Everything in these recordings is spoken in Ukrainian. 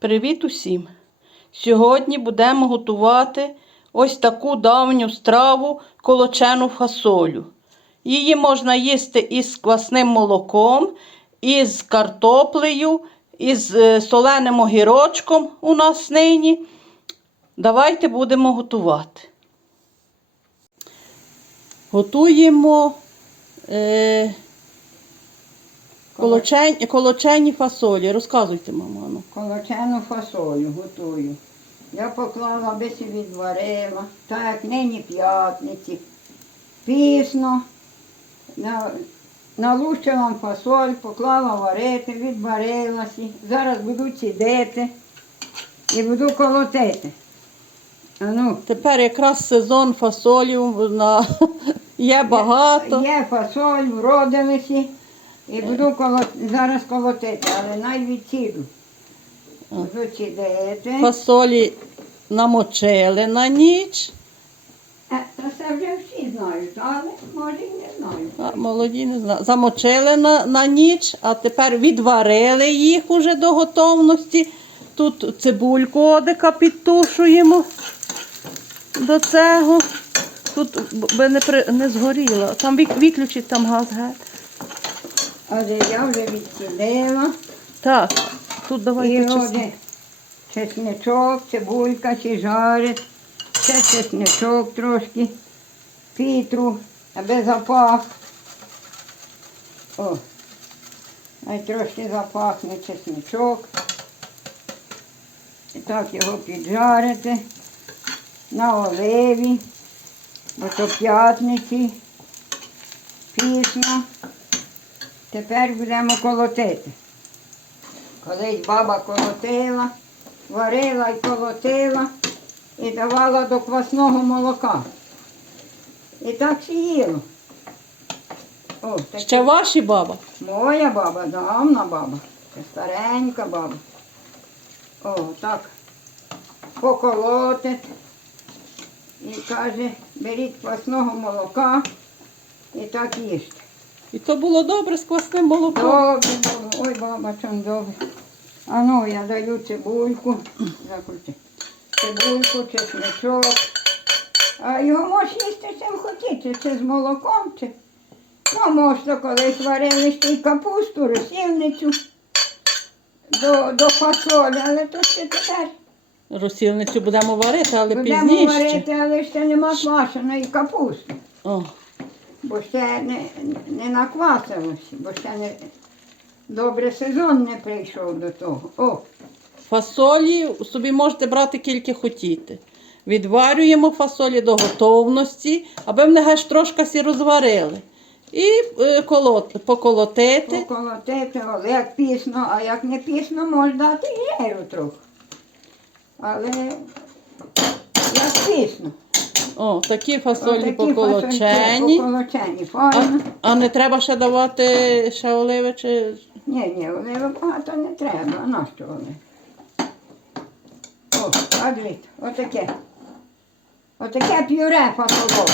Привіт усім! Сьогодні будемо готувати ось таку давню страву колочену фасолю. Її можна їсти із квасним молоком, із картоплею, із е, соленим огірочком у нас нині. Давайте будемо готувати. Готуємо е, колочені, колочені фасолі. Розказуйте, мамо. ну. Колочену фасолю готую. Я поклала, аби собі відварила, так як нині п'ятниці. Пісно. На, налущила фасоль, поклала варити, відварилася. Зараз буду цідити і буду колотити. А ну, Тепер якраз сезон фасолів на... є багато. Є фасоль, вродилися. І буду коло... зараз колотити, але найвідсіду. Цідити. Фасолі намочили на ніч. Е, це вже всі знають, але може і не знають. А, молоді не знаю. Замочили на, на ніч, а тепер відварили їх уже до готовності. Тут цибульку одика підтушуємо до цього. Тут би не, при... не згоріло. Там вік... виключить там газ геть. Але я вже відсідила. Так, тут давайте чесно. чесничок, цибулька ще жарить. Ще чесничок трошки, пітру, аби запах. О, ай трошки запахне чесничок. І так його піджарити на оливі, бо то п'ятниці, пісно. Тепер будемо колотити. Колись баба колотила, варила і колотила і давала до квасного молока. І так сіїло. О, так Ще ваші баба. моя баба, давна баба. Це старенька баба. О, так. Поколотить. І каже, беріть квасного молока і так їжте. І то було добре з квасним молоком. Добре було. Ой, баба, чим добре. А ну, я даю цибульку. Закрути. Цибульку, чесночок. А його можеш їсти чим хотіти, чи з молоком, чи. Ну, можна колись варили ще й капусту, розсільницю до, до фасолі, але то ще тепер. Розсільницю будемо варити, але Будемо пізніше. варити, але ще нема квашеної капусти. О, Бо ще не, не наквасилося, бо ще не добре сезон не прийшов до того. О, Фасолі собі можете брати скільки хотіте. Відварюємо фасолі до готовності, аби вони аж трошки сі розварили. І е, колот, поколотити. поколотити, але як пісно, а як не пісно, можна дати жиру трохи. Але як пісно. О, такі фасолі поколочені. Поколочені, А, файно. а не треба ще давати ще оливи чи. Ні, ні, оливи багато не треба, а нащо оливи? О, а дивіться, отаке. Отаке пюре фасолове.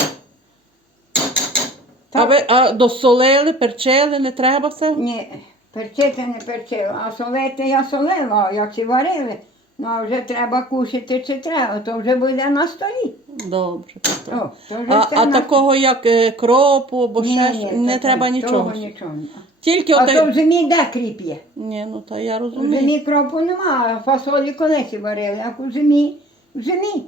А, ви, а досолили, перчили, не треба все? Ні, перчити не перчила, а солити я солила, а як всі варили. Ну, а вже треба кушати чи треба, то вже буде на столі. Добре. О, то вже А, все а на- такого як е, кропу, або ще ж не то треба того нічого. нічого. Тільки А оте... то в зимі де кріп є? Ні, ну та я В розумію. зимі кропу нема, а фасолі колись варили, а в зимі, в зимі.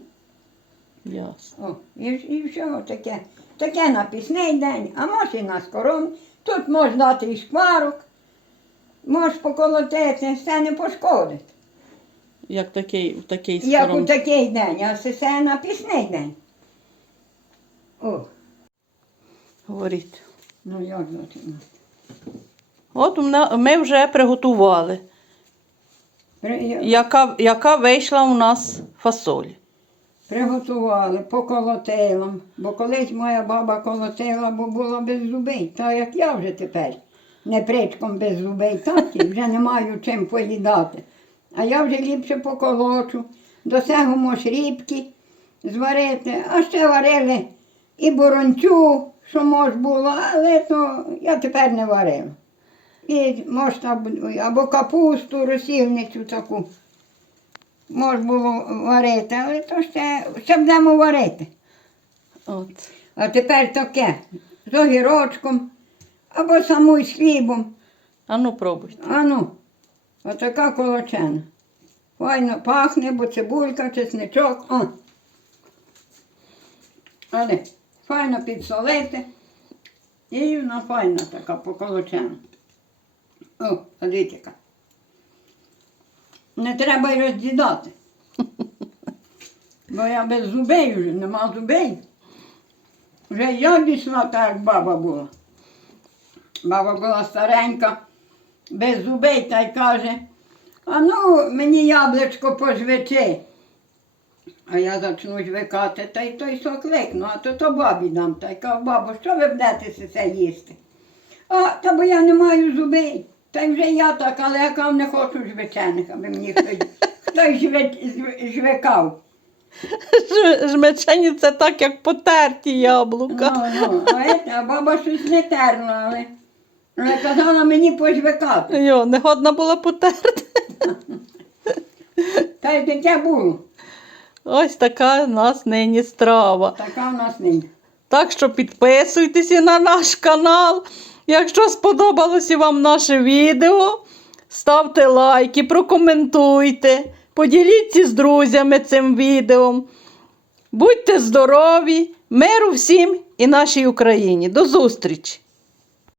Ясно. О, і, і все таке. Таке на пісний день, а може і на скором. Тут можна дати і шкварок, можеш поколотити, все не пошкодить. Як такий, в такий Як скором. у такий день, а це все на пісний день. О, Говоріть. ну як зачинати? От у мене- ми вже приготували. При- Яка, яка вийшла у нас фасоль. Приготували, поколотила. Бо колись моя баба колотила, бо була без зубей. Та як я вже тепер. Не причком без зубей, так і вже не маю чим поїдати. А я вже ліпше поколочу. До цього мож рібки зварити, а ще варили і боронцю, що мож було, але то я тепер не варила. І можна або капусту, розсільницю таку. Може було варити, але то ще, ще будемо варити. От. А тепер таке з огірочком або самою з хлібом. А ну пробуйте. А ну, отака колочена. Файно пахне, бо цибулька, чесничок. О. Але файно підсолити. І вона файна така поколочена. О, яка. Не треба й роздідати. Бо я без зубей вже, нема зубей. Вже я дійшла так, як баба була. Баба була старенька, без зубей, та й каже, а ну мені яблучко пожвечи. А я почну жвикати, та й той сок ликну, а то то бабі дам. Та й кажу, бабо, що ви будете це їсти? А, та бо я не маю зубей. Та й вже я так, але я кажу, не хочу жвичених, аби мені хтось, хтось жви, жв- жвикав. Жмечені це так, як потерті яблука. Ну, ну, а, а баба щось не терла, але, але казала мені пожвикати. Йо, не годна була потерти. Та й таке було. Ось така в нас нині страва. Така в нас нині. Так що підписуйтеся на наш канал. Якщо сподобалося вам наше відео, ставте лайки, прокоментуйте, поділіться з друзями цим відео. Будьте здорові, миру всім і нашій Україні. До зустрічі!